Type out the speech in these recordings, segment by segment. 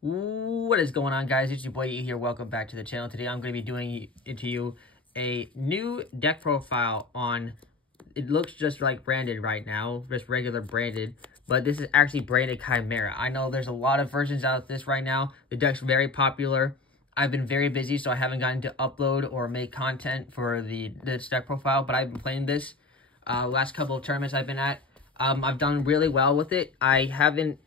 What is going on, guys? It's your boy E here. Welcome back to the channel. Today I'm going to be doing to you a new deck profile on, it looks just like branded right now, just regular branded, but this is actually branded Chimera. I know there's a lot of versions out of this right now. The deck's very popular. I've been very busy, so I haven't gotten to upload or make content for this deck profile, but I've been playing this last couple of tournaments I've been at. I've done really well with it. I haven't,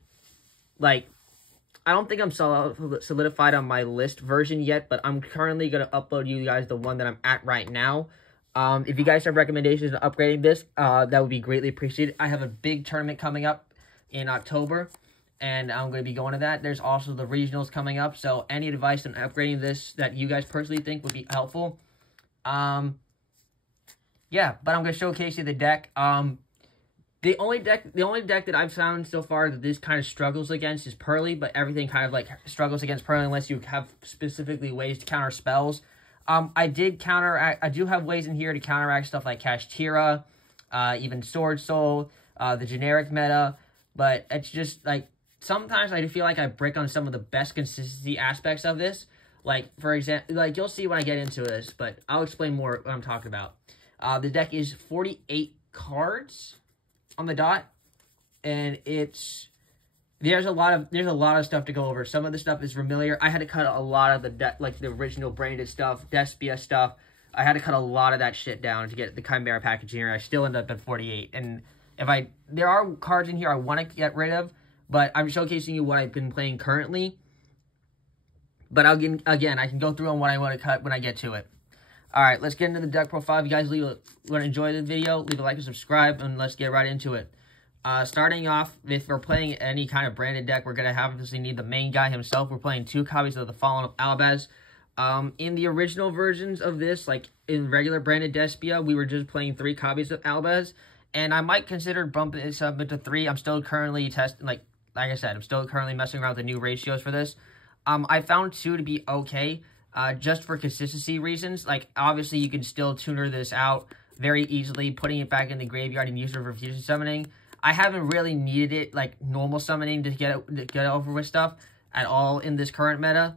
I don't think I'm solidified on my list version yet, but I'm currently going to upload you guys the one that I'm at right now. If you guys have recommendations on upgrading this, that would be greatly appreciated. I have a big tournament coming up in October, and I'm going to be going to that. There's also the regionals coming up, so any advice on upgrading this that you guys personally think would be helpful. Yeah, but I'm going to showcase you the deck. The only deck that I've found so far that this kind of struggles against is Pearly, but everything kind of struggles against Pearly unless you have specifically ways to counter spells. I do have ways in here to counteract stuff like Chimera, even Sword Soul, the generic meta, but it's just sometimes I feel like I break on some of the best consistency aspects of this. For example, you'll see when I get into this, but I'll explain more what I'm talking about. The deck is 48 cards on the dot, and there's a lot of stuff to go over. Some of the stuff is familiar. I had to cut a lot of the original branded stuff, Despia stuff. I had to cut a lot of that shit down to get the Chimera package here. I still end up at 48, and there are cards in here I want to get rid of, but I'm showcasing you what I've been playing currently. But again, I can go through on what I want to cut when I get to it. All right, let's get into the deck profile. If you guys want to enjoy the video, leave a like and subscribe, and let's get right into it. Starting off, if we're playing any kind of branded deck, we're going to obviously need the main guy himself. We're playing 2 copies of the Fallen of Albaz. In the original versions of this, like in regular branded Despia, we were just playing 3 copies of Albaz, and I might consider bumping this up into 3. I'm still currently testing, like I said, I'm still currently messing around with the new ratios for this. I found 2 to be okay. Just for consistency reasons. Obviously, you can still tuner this out very easily, putting it back in the graveyard and use it for fusion summoning. I haven't really needed it, normal summoning, to get over with stuff at all in this current meta,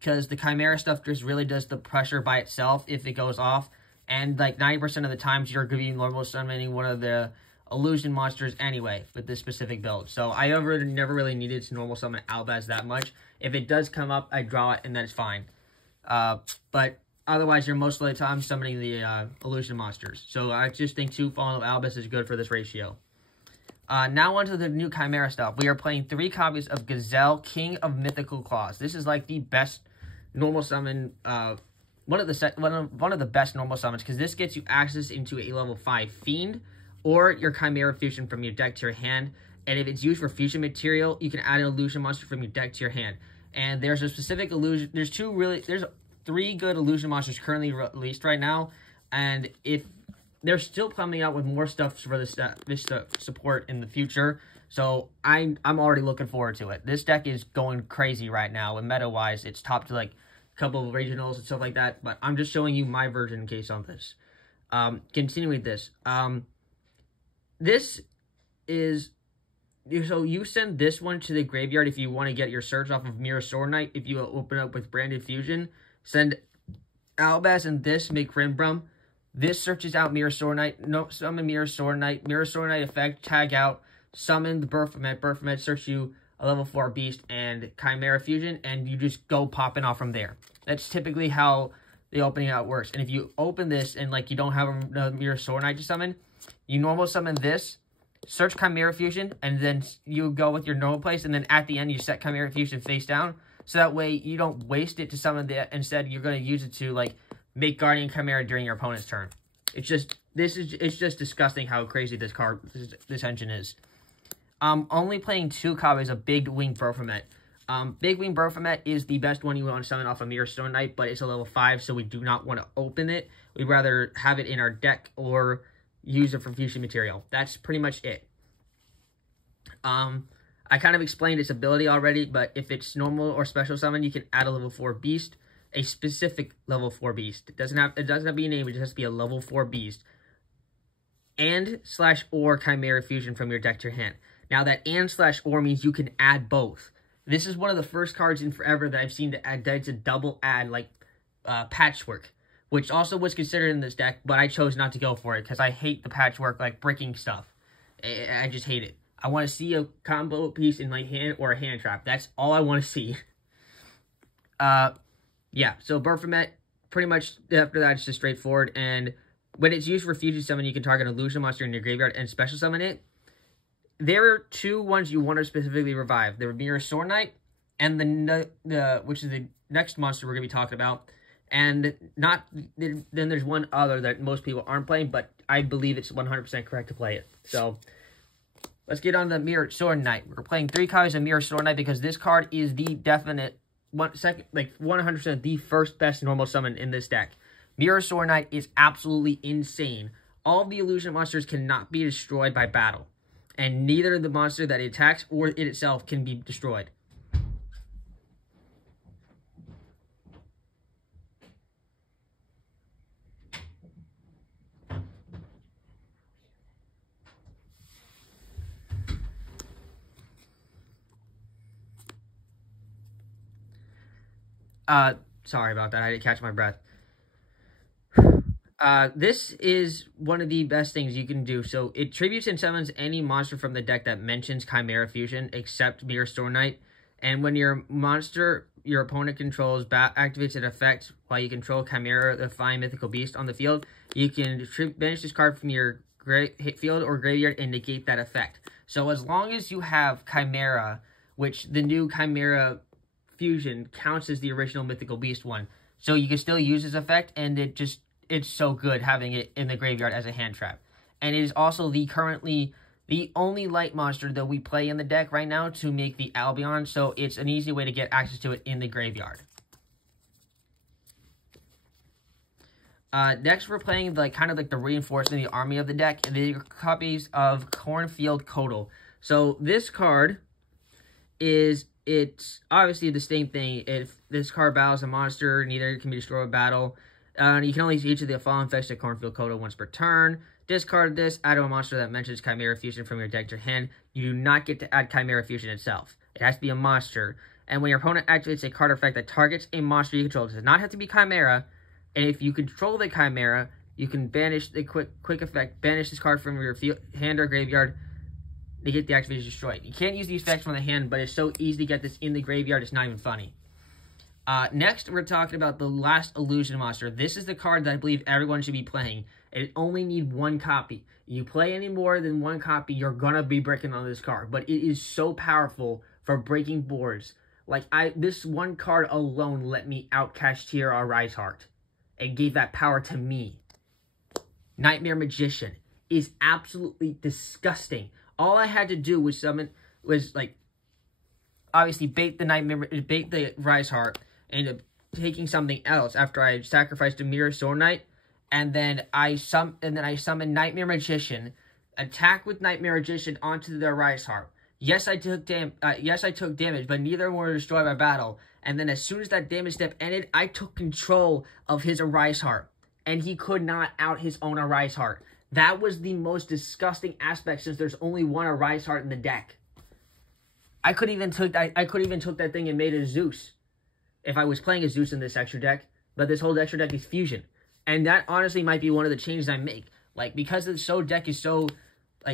because the Chimera stuff just really does the pressure by itself if it goes off, and 90% of the times you're going to be normal summoning one of the illusion monsters anyway with this specific build. So I never really needed to normal summon Albaz that much. If it does come up, I draw it, and then it's fine. But otherwise, you're most of the time summoning the illusion monsters. So I just think 2 Fallen of Albus is good for this ratio. Now onto the new Chimera stuff. We are playing 3 copies of Gazelle, King of Mythical Claws. This is the best normal summon, one of the best normal summons, because this gets you access into a level 5 Fiend or your Chimera Fusion from your deck to your hand. And if it's used for fusion material, you can add an illusion monster from your deck to your hand. And there's a specific illusion. There's 3 good illusion monsters currently released right now, and if they're still coming out with more stuff for this support in the future. So I'm already looking forward to it. This deck is going crazy right now, and meta wise, it's top to a couple of regionals and stuff like that. But I'm just showing you my version in case on this. Continuing this, this is. So you send this one to the graveyard if you want to get your search off of Mirror Sword Knight. If you open up with Branded Fusion, send Albaz and this, make Rimbrum. This searches out Mirror Sword Knight. No, summon Mirror Sword Knight. Mirror Sword Knight effect, tag out. Summon the Baphomet. Baphomet, search you a level 4 beast and Chimera Fusion, and you just go popping off from there. That's typically how the opening out works. And if you open this and you don't have a Mirror Sword Knight to summon, you normal summon this, search Chimera Fusion, and then you go with your normal place, and then at the end you set Chimera Fusion face down, so that way you don't waste it to summon that. Instead, you're going to use it to make Guardian Chimera during your opponent's turn. It's just disgusting how crazy this engine is. Only playing 2 copies of Big Wing Baphomet. Big Wing Baphomet is the best one you want to summon off of Mirror Stone Knight, but it's a level 5, so we do not want to open it. We'd rather have it in our deck or use it for fusion material. That's pretty much it. I kind of explained its ability already, but if it's normal or special summon, you can add a level 4 beast, a specific level 4 beast. It doesn't have to be a name, it just has to be a level 4 beast. And/or Chimera Fusion from your deck to your hand. Now that and/or means you can add both. This is one of the first cards in forever that I've seen to add that's a double add, like Patchwork, which also was considered in this deck, but I chose not to go for it because I hate the Patchwork, like bricking stuff. I just hate it. I want to see a combo piece in my hand or a hand trap. That's all I want to see. Yeah, so Baphomet, pretty much after that, it's just straightforward. And when it's used for fusion summon, you can target an illusion monster in your graveyard and special summon it. There are two ones you want to specifically revive. The Mirror Sword Knight and which is the next monster we're going to be talking about. And then there's one other that most people aren't playing, but I believe it's 100% correct to play it. So let's get on the Mirror Sword Knight. We're playing 3 copies of Mirror Sword Knight because this card is the definite 100% the first best normal summon in this deck. Mirror Sword Knight is absolutely insane. All of the illusion monsters cannot be destroyed by battle, and neither the monster that it attacks or it itself can be destroyed. Sorry about that. I didn't catch my breath. This is one of the best things you can do. So it tributes and summons any monster from the deck that mentions Chimera Fusion, except Mirror Sword Knight. And when your monster your opponent controls activates an effect while you control Chimera, the fine mythical beast on the field, you can banish this card from your field or graveyard and negate that effect. So as long as you have Chimera, which the new Chimera Fusion counts as the original mythical beast one, so you can still use this effect, and it's so good having it in the graveyard as a hand trap. And it is also currently the only light monster that we play in the deck right now to make the Albion, so it's an easy way to get access to it in the graveyard. Next, we're playing kind of the reinforcing the army of the deck, and the copies of Cornfield Codal. So this card it's obviously the same thing. If this card battles a monster, neither can be destroyed with battle. You can only use each of the following effects of Cornfield Codal once per turn. Discard this, add a monster that mentions Chimera Fusion from your deck to your hand. You do not get to add Chimera Fusion itself. It has to be a monster. And when your opponent activates a card effect that targets a monster you control, it does not have to be Chimera. And if you control the Chimera, you can banish the quick effect, banish this card from your hand or graveyard, negate the activation, destroy it. You can't use the effects from the hand, but it's so easy to get this in the graveyard, it's not even funny. Next, we're talking about the last illusion monster. This is the card that I believe everyone should be playing. It only needs 1 copy. You play any more than 1 copy, you're gonna be breaking on this card. But it is so powerful for breaking boards. This 1 card alone let me outcast Chimera Rise Heart. It gave that power to me. Nightmare Magician is absolutely disgusting. All I had to do was obviously bait the Rise Heart into taking something else after I sacrificed a Mirror Sword Knight, and then I summoned Nightmare Magician, attack with Nightmare Magician onto the Rise Heart. Yes, I took damage, but neither were destroyed by battle. And then as soon as that damage step ended, I took control of his Arise Heart, and he could not out his own Arise Heart. That was the most disgusting aspect, since there's only 1 Arise Heart in the deck. I could even took that thing and made a Zeus if I was playing a Zeus in this extra deck, but this whole extra deck is fusion. And that honestly might be one of the changes I make. Because the deck is so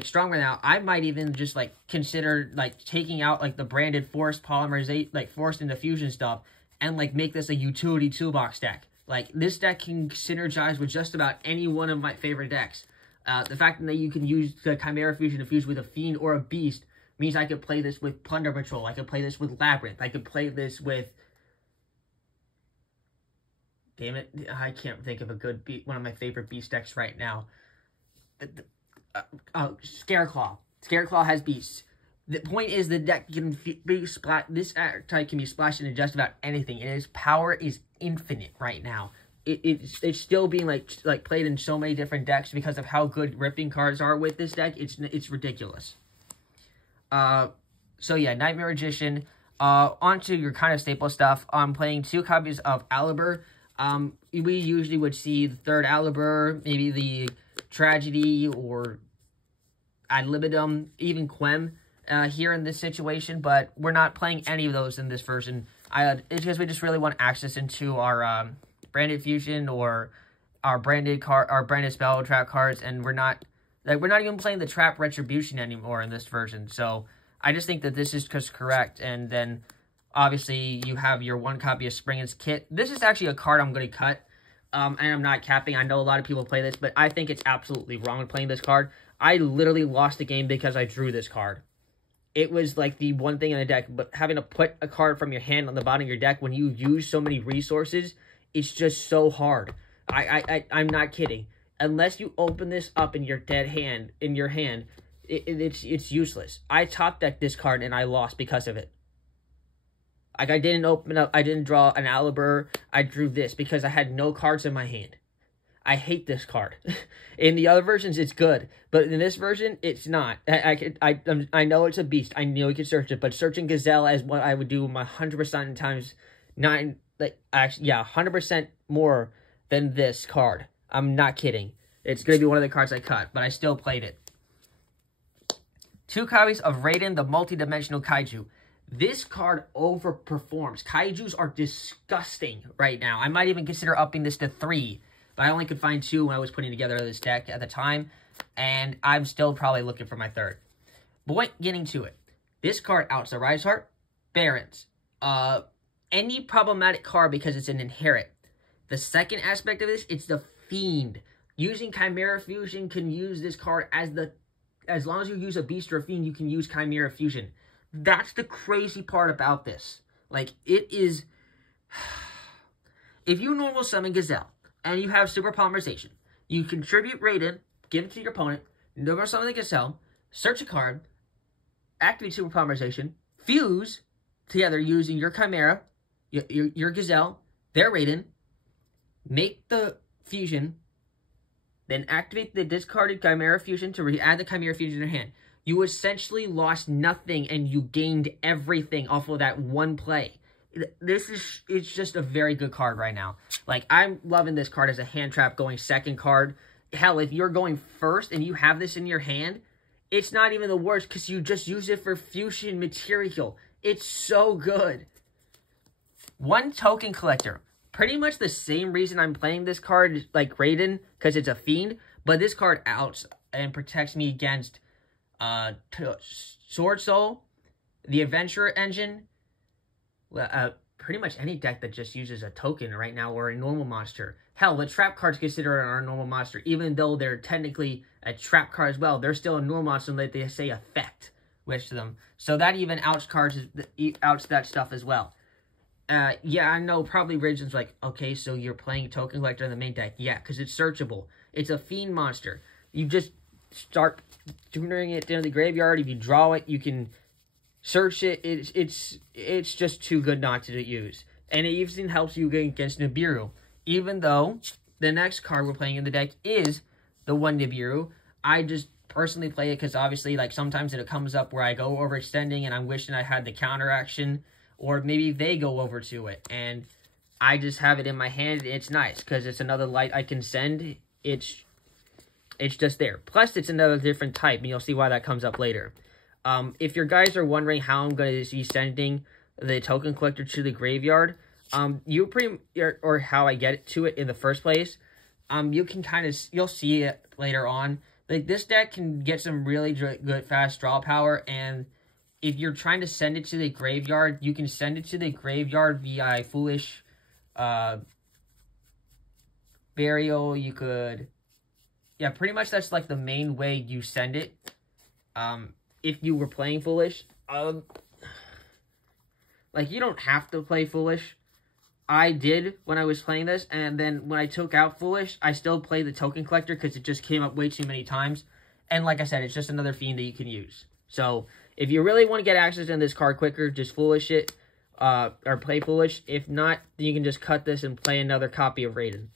strong right now, I might even just consider taking out the branded forced polymerization, forced into fusion stuff, and make this a utility toolbox deck. This deck can synergize with just about any one of my favorite decks. The fact that you can use the Chimera Fusion to fuse with a Fiend or a Beast means I could play this with Plunder Patrol. I could play this with Labyrinth. I could play this with... Damn it, I can't think of one of my favorite Beast decks right now. Scareclaw. Scareclaw has Beasts. The point is the deck can be this archetype can be splashed into just about anything, and its power is infinite right now. It's still being played in so many different decks because of how good ripping cards are with this deck. It's ridiculous. So yeah, Nightmare Magician. Onto your kind of staple stuff. I'm playing 2 copies of Alibur. We usually would see the 3rd Alibur, maybe the Tragedy or Ad Libitum, even Quem. here in this situation, but we're not playing any of those in this version. It's because we just really want access into our branded fusion or our branded spell trap cards, and we're not even playing the trap retribution anymore in this version. So I just think that this is just correct. And then obviously you have your 1 copy of Springen's Kit. This is actually a card I'm going to cut. And I'm not capping. I know a lot of people play this, but I think it's absolutely wrong playing this card. I literally lost the game because I drew this card. It was like the one thing in the deck, but having to put a card from your hand on the bottom of your deck when you use so many resources, it's just so hard. I'm not kidding. Unless you open this up in your hand, it's useless. I top decked this card and I lost because of it. Like, I didn't open up, I didn't draw an Alibur, I drew this because I had no cards in my hand. I hate this card. In the other versions, it's good, but in this version, it's not. I know it's a beast. I know you can search it, but searching Gazelle as what I would do my 100% times 9, like, actually, yeah, 100% more than this card. I'm not kidding. It's going to be one of the cards I cut, but I still played it. 2 copies of Raiden, the multi-dimensional kaiju. This card overperforms. Kaijus are disgusting right now. I might even consider upping this to 3, but I only could find 2 when I was putting together this deck at the time, and I'm still probably looking for my 3rd. But getting to it. This card outs the Rise Heart, Barons, any problematic card because it's an inherit. The second aspect of this, it's the Fiend. Using Chimera Fusion can use this card as long as you use a Beast or a Fiend, you can use Chimera Fusion. That's the crazy part about this. Like, it is... If you normal summon Gazelle, and you have Super Polymerization, you contribute Raiden, give it to your opponent, normal summon the Gazelle, search a card, activate Super Polymerization, fuse together using your Chimera, your Gazelle, their Raiden, make the fusion, then activate the discarded Chimera Fusion to add the Chimera Fusion in your hand. You essentially lost nothing and you gained everything off of that one play. It's just a very good card right now. Like, I'm loving this card as a hand trap going 2nd card. Hell, if you're going 1st and you have this in your hand, it's not even the worst because you just use it for fusion material. It's so good. 1 token collector. Pretty much the same reason I'm playing this card like Raiden, because it's a Fiend, but this card outs and protects me against Sword Soul, the Adventurer Engine, pretty much any deck that just uses a token right now or a normal monster. Hell, the trap cards considered are a normal monster, even though they're technically a trap card as well. They're still a normal monster, like they say effect with them. So that even outs cards, outs that stuff as well. Yeah, I know probably Raven's like, okay, so you're playing Token Collector in the main deck. Yeah, because it's searchable. It's a Fiend monster. You just start tuning it down to the graveyard. If you draw it, you can search it. It's just too good not to use. And it even helps you against Nibiru. Even though the next card we're playing in the deck is the 1 Nibiru. I just personally play it because obviously, like, sometimes it comes up where I go overextending and I'm wishing I had the counter action. Or maybe they go over to it. And I just have it in my hand. It's nice because it's another light I can send. It's just there. Plus, it's another different type. And you'll see why that comes up later. If your guys are wondering how I'm going to be sending the Token Collector to the graveyard, or how I get to it in the first place, you can you'll see it later on. Like, this deck can get some really good fast draw power, and if you're trying to send it to the graveyard, you can send it to the graveyard via Foolish Burial. You could, yeah, pretty much that's like the main way you send it. If you were playing Foolish, like, you don't have to play Foolish. I did when I was playing this, and then when I took out Foolish, I still played the Token Collector because it just came up way too many times. And like I said, it's just another Fiend that you can use. So, if you really want to get access to this card quicker, just Foolish it, or play Foolish. If not, then you can just cut this and play another copy of Raiden.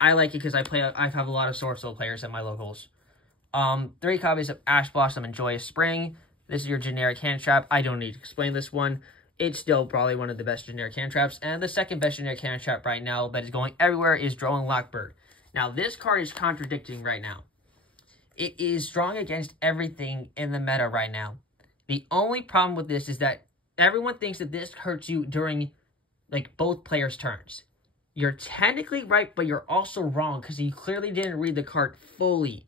I like it because I have a lot of Sword Soul players at my locals. 3 copies of Ash Blossom and Joyous Spring. This is your generic hand trap. I don't need to explain this one. It's still probably one of the best generic hand traps. And the second best generic hand trap right now that is going everywhere is Drone Lockbird. Now, this card is contradicting right now. It is strong against everything in the meta right now. The only problem with this is that everyone thinks that this hurts you during, like, both players' turns. You're technically right, but you're also wrong because you clearly didn't read the card fully.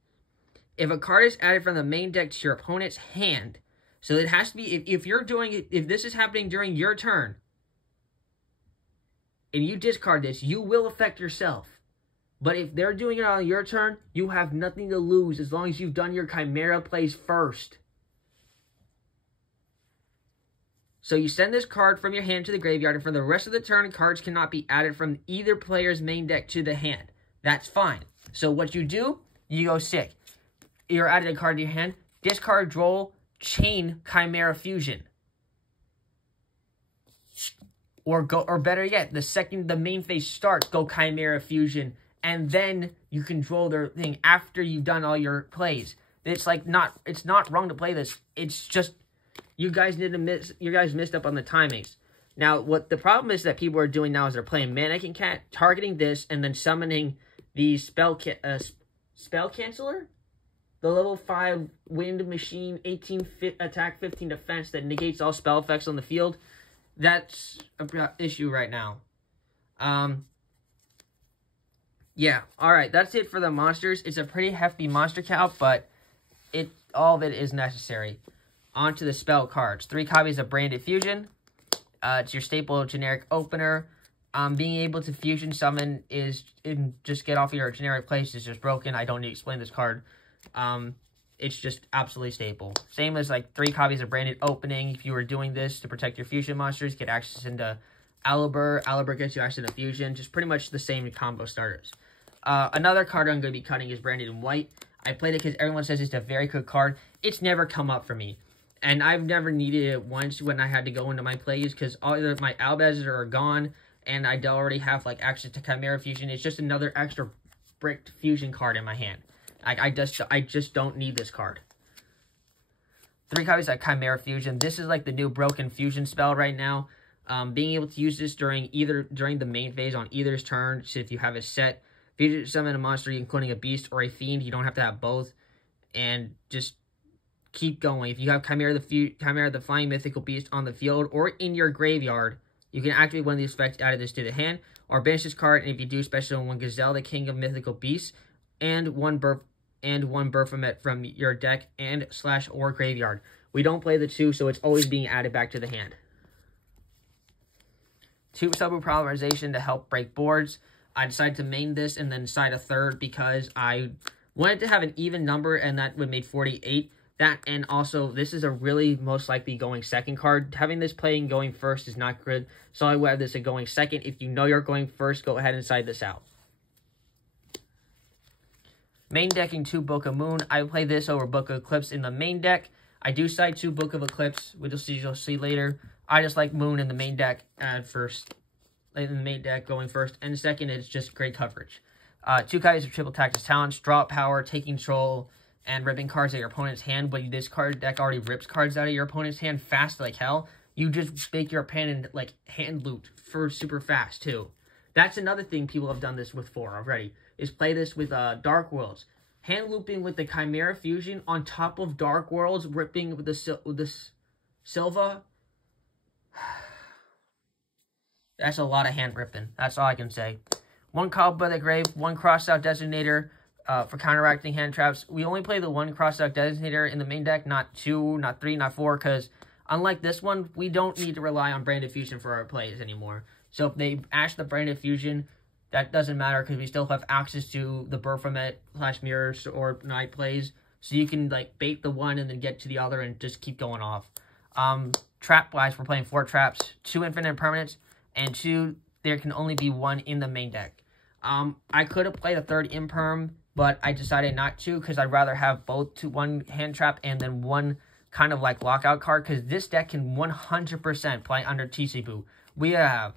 If a card is added from the main deck to your opponent's hand, so it has to be, if you're doing it, if this is happening during your turn, and you discard this, you will affect yourself. But if they're doing it on your turn, you have nothing to lose as long as you've done your Chimera plays first. So you send this card from your hand to the graveyard, and for the rest of the turn, cards cannot be added from either player's main deck to the hand. That's fine. So what you do, you go sick. You're adding a card to your hand, discard, draw, chain Chimera Fusion. Or better yet, the second the main phase starts, go Chimera Fusion, and then you can draw their thing after you've done all your plays. It's like it's not wrong to play this. It's just you guys missed up on the timings. Now, what the problem is that people are doing now is they're playing Mannequin Cat, targeting this, and then summoning the spell canceller, the level 5 wind machine, 18 attack, 15 defense that negates all spell effects on the field. That's an issue right now. Yeah, alright, that's it for the monsters. It's a pretty hefty monster count, but all of it is necessary. On to the spell cards. 3 copies of Branded Fusion. It's your staple generic opener. Being able to fusion summon just get off your generic place is just broken. I don't need to explain this card. It's just absolutely staple. Same as like 3 copies of Branded Opening. If you were doing this to protect your fusion monsters, get access into Alibur. Alibur gets you access into fusion. Just pretty much the same combo starters. Another card I'm going to be cutting is Branded in White. I played it because everyone says it's a very good card. It's never come up for me. And I've never needed it once when I had to go into my plays because all of my Albazes are gone and I already have like access to Chimera Fusion. It's just another extra bricked fusion card in my hand. I just don't need this card. 3 copies of Chimera Fusion. This is like the new broken fusion spell right now. Being able to use this during the main phase on either's turn. So if you have a set, fusion summon a monster, including a beast or a fiend. You don't have to have both. And just keep going. If you have Chimera the Flying Mythical Beast on the field or in your graveyard, you can activate one of these effects, add this to the hand, or banish this card, and if you do, special one Gazelle, the King of Mythical Beasts, and one Baphomet from your deck and / or graveyard. We don't play the 2, so it's always being added back to the hand. 2 Subu Polymerization to help break boards. I decided to main this and then side a 3rd because I wanted to have an even number, and that would make 48. That, and also, this is a really most likely going 2nd card. Having this playing going 1st is not good, so I would have this going 2nd. If you know you're going 1st, go ahead and side this out. Main decking 2 Book of Moon. I play this over Book of Eclipse in the main deck. I do side 2 Book of Eclipse, which you'll see later. I just like Moon in the main deck first. In the main deck going 1st, and 2nd, it's just great coverage. 2 copies of Triple Tactics Talents, Drop Power, Taking Control, and ripping cards out of your opponent's hand. But this card deck already rips cards out of your opponent's hand fast like hell. You just make your opponent like hand loot for super fast too. That's another thing people have done this with for already. Is play this with Dark Worlds. Hand looping with the Chimera Fusion on top of Dark Worlds, ripping with the Silva. That's a lot of hand ripping. That's all I can say. 1 Called by the Grave, 1 Crossed Out Designator for counteracting hand traps. We only play the 1 Crossed Out Designator in the main deck, not 2, not 3, not 4, because unlike this one, we don't need to rely on Branded Fusion for our plays anymore. So if they ash the Branded Fusion, that doesn't matter because we still have access to the Baphomet / Mirrors or Night plays. So you can like bait the one and then get to the other and just keep going off. Trap-wise, we're playing 4 traps, 2 Infinite Permanents, and 2, there can only be 1 in the main deck. I could have played a 3rd Imperm, but I decided not to because I'd rather have both 1 hand trap and then 1 kind of like lockout card because this deck can 100% play under TCBoo. We have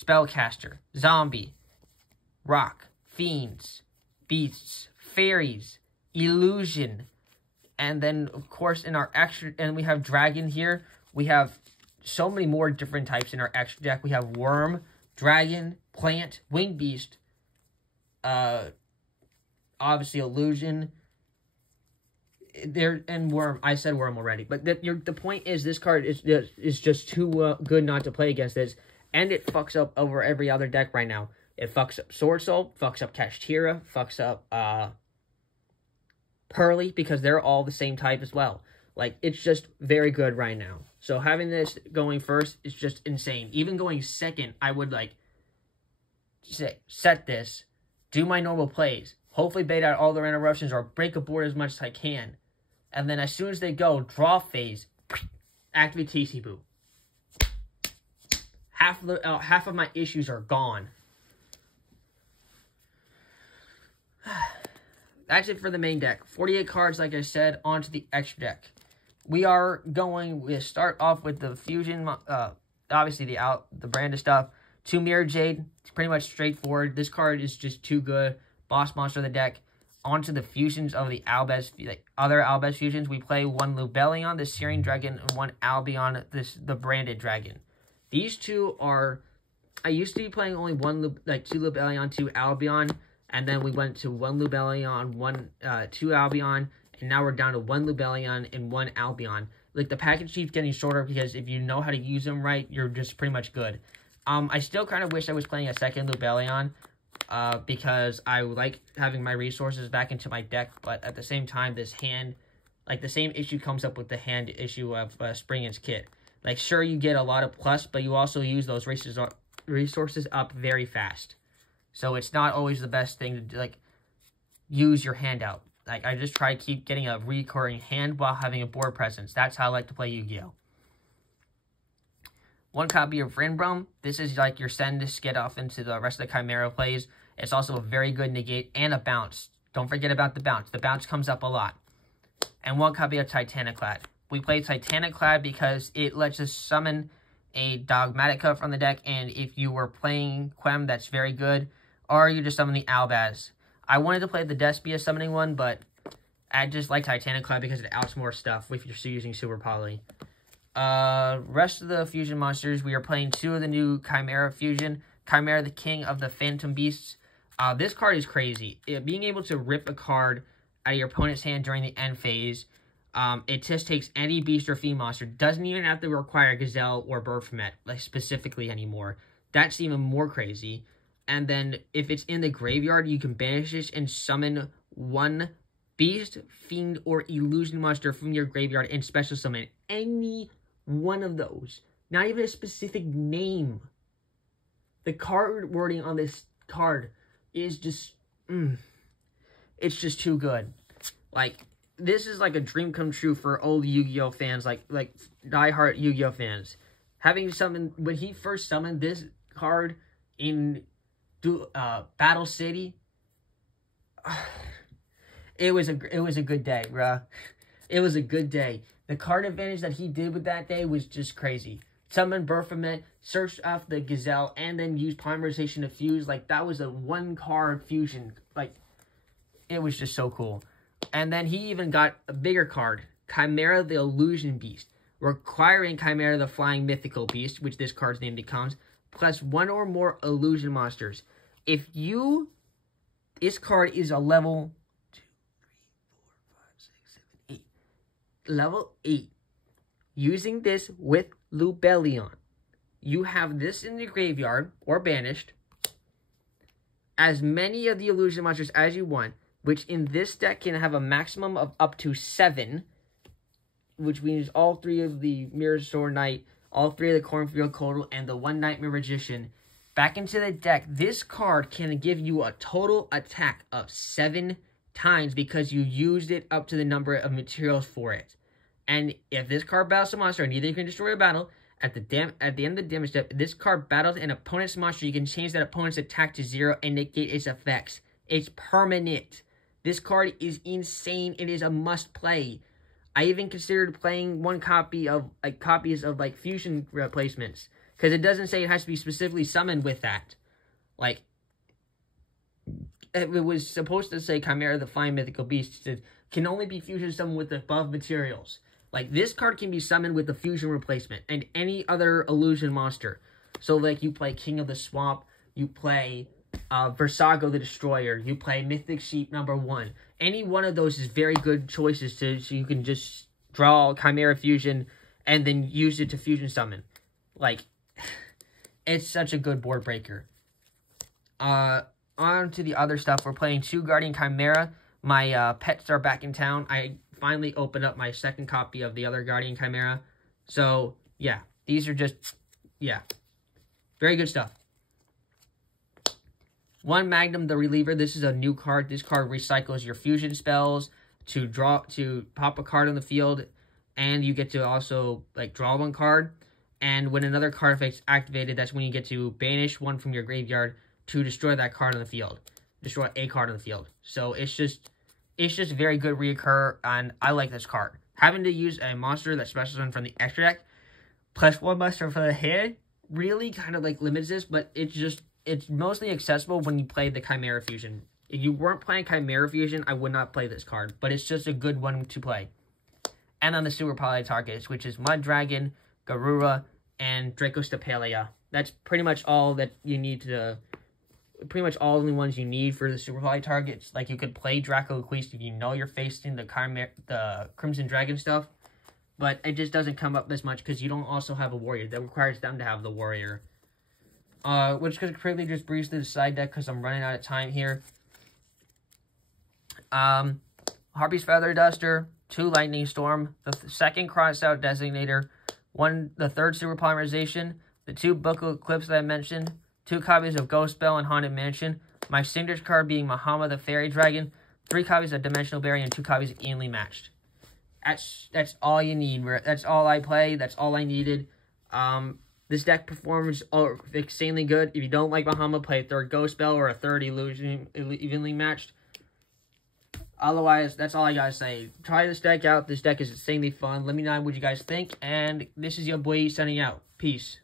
Spellcaster, Zombie, Rock, Fiends, Beasts, Fairies, Illusion, and then of course in our extra, and we have Dragon here. We have so many more different types in our extra deck. We have Worm, Dragon, Plant, Winged Beast, obviously Illusion. Worm. I said Worm already, but the point is this card is just too good not to play against this, and it fucks up over every other deck right now. It fucks up Sword Soul, fucks up Chimera, fucks up Pearly, because they're all the same type as well. Like, it's just very good right now. So having this going first is just insane. Even going second, I would like set this, do my normal plays, hopefully bait out all their interruptions or break a board as much as I can. And then as soon as they go, draw phase, activate TC Boo. Half of my issues are gone. That's it for the main deck. 48 cards, like I said, onto the extra deck. We start off with the Fusion, obviously the branded stuff. Chimera Jade, it's pretty much straightforward. This card is just too good. Boss monster of the deck. Onto the fusions of the Albez, other Albez fusions. We play one Lubellion, the Searing Dragon, and one Albion, the branded dragon. These two are, I used to be playing only two Lubellion, two Albion, and then we went to one Lubellion, two Albion, and now we're down to one Lubellion and one Albion. Like, the package keeps getting shorter because if you know how to use them right, you're just pretty much good. I still kind of wish I was playing a second Lubellion, because I like having my resources back into my deck, but at the same time, this hand, like, the same issue comes up with the hand issue of Springen's kit. Like, sure, you get a lot of plus, but you also use those resources up very fast. So it's not always the best thing to, like, use your hand out. Like, I just try to keep getting a recurring hand while having a board presence. That's how I like to play Yu-Gi-Oh! One copy of Rinbrum. This is like your send to get off into the rest of the Chimera plays. It's also a very good negate and a bounce. Don't forget about the bounce. The bounce comes up a lot. And one copy of Titaniclad. We play Titaniclad because it lets us summon a Dogmatica from the deck, and if you were playing Quem, that's very good. Or you just summon the Albaz. I wanted to play the Despia summoning one, but I just like Titaniclad because it outs more stuff if you're still using Super Poly. Rest of the fusion monsters, we are playing two of the new Chimera fusion. Chimera, the king of the Phantom Beasts. This card is crazy. Being able to rip a card out of your opponent's hand during the end phase, it just takes any beast or fiend monster. Doesn't even have to require Gazelle or Baphomet, like, specifically anymore. That's even more crazy. And then if it's in the graveyard, you can banish this and summon one beast, fiend, or illusion monster from your graveyard and special summon any one of those. Not even a specific name. The card wording on this card is just, it's just too good. Like, this is like a dream come true for old Yu-Gi-Oh fans, like diehard Yu-Gi-Oh fans. Having summoned, when he first summoned this card in Battle City, it was a good day, bruh. It was a good day. The card advantage that he did with that day was just crazy. Summon Baphomet, search off the Gazelle, and then use Polymerization to fuse. Like, that was a one-card fusion. Like, it was just so cool. And then he even got a bigger card, Chimera the Illusion Beast, requiring Chimera the Flying Mythical Beast, which this card's name becomes, plus one or more illusion monsters. This card is a level 2, 3, 4, 5, 6, 7, 8. Level 8. Using this with Lubellion, you have this in the graveyard or banished. As many of the illusion monsters as you want, which in this deck can have a maximum of up to 7, which means all 3 of the Mirror Sword Knight, all 3 of the Cornfield Kotal, and the one Nightmare Magician back into the deck. This card can give you a total attack of 7 times because you used it up to the number of materials for it. And if this card battles a monster and either you can destroy a battle, at the end of the damage step, this card battles an opponent's monster, you can change that opponent's attack to 0 and negate its effects. It's permanent. This card is insane. It is a must play. I even considered playing one copy of, copies of, fusion replacements. Because it doesn't say it has to be specifically summoned with that. Like, it was supposed to say Chimera the Flying Mythical Beast. It can only be fusion summoned with the above materials. Like, this card can be summoned with the fusion replacement and any other illusion monster. So, like, you play King of the Swamp, you play Versago the Destroyer, you play Mythic Sheep #1. any one of those is very good choices so you can just draw Chimera Fusion and then use it to Fusion Summon. Like, it's such a good board breaker. On to the other stuff. We're playing 2 Guardian Chimera. My pets are back in town. I finally opened up my second copy of the other Guardian Chimera. So, yeah. These are just, yeah. Very good stuff. 1 Magnum the Reliever. This is a new card. This card recycles your fusion spells to pop a card on the field. And you get to also, like, draw 1 card. And when another card effect's activated, that's when you get to banish 1 from your graveyard to destroy that card on the field. Destroy a card on the field. So it's just very good reoccur, and I like this card. Having to use a monster that specials in from the extra deck, plus 1 monster from the hand, really kind of like limits this, but it's mostly accessible when you play the Chimera Fusion. If you weren't playing Chimera Fusion, I would not play this card, but it's just a good one to play. And on the Super Poly targets, which is Mud Dragon, Garura, and Dracostapelia. That's pretty much all that you need to... Pretty much all the ones you need for the Super Poly targets. Like, you could play Draco Equeast if you know you're facing the Crimson Dragon stuff. But it just doesn't come up as much because you don't also have a Warrior. That requires them to have the Warrior. Which could quickly just breeze through the side deck because I'm running out of time here. Harpy's Feather Duster, 2 Lightning Storm, the 2nd Crossout Designator, the 3rd Super Polymerization, the 2 Book of Eclipse that I mentioned, 2 copies of Ghost Bell and Haunted Mansion, my signature card being Mahama the Fairy Dragon, 3 copies of Dimensional Barrier, and 2 copies of Evenly Matched. That's all you need. That's all I play. That's all I needed. This deck performs insanely good. If you don't like Mahama, play a 3rd Ghost Bell or a 3rd Illusion Evenly Matched. Otherwise, that's all I gotta say. Try this deck out. This deck is insanely fun. Let me know what you guys think. And this is your boy signing out. Peace.